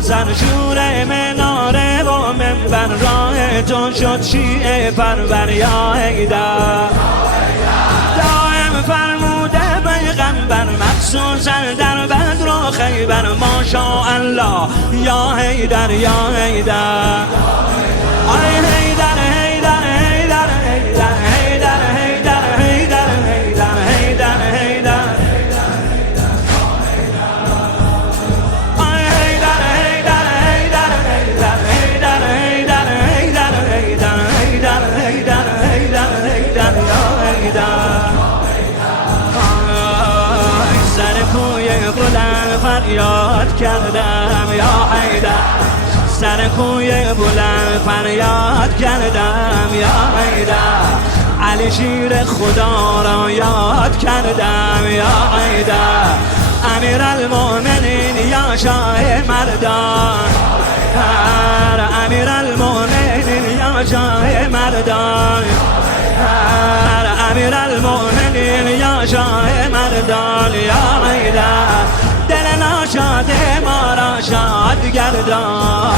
سرشور مناره و منبر راه تو شد شیعه پرور یا حیدر. دائم فرموده پیغمبر مخصوصا در بدر و خیبر ماشاءالله یا حیدر یا حیدر. آی حیدر حیدر حیدر حیدر حیدر حیدر حیدر حیدر حیدر حیدر. آی حیدر حیدر حیدر حیدر حیدر حیدر حیدر حیدر حیدر حیدر حیدر حیدر یا حیدر. سر کوی بلند فریاد کردم یا حیدر. سر کوی بلند فریاد کردم یا حیدر. علی شیر خدا را یاد کردم یا حیدر. امیرالمومنین یا شاه مردان. امیرالمومنین یا شاه مردان. امیرالمومنین یا شاه مردان یا حیدر. دل ناشاد ما را شاد گردان.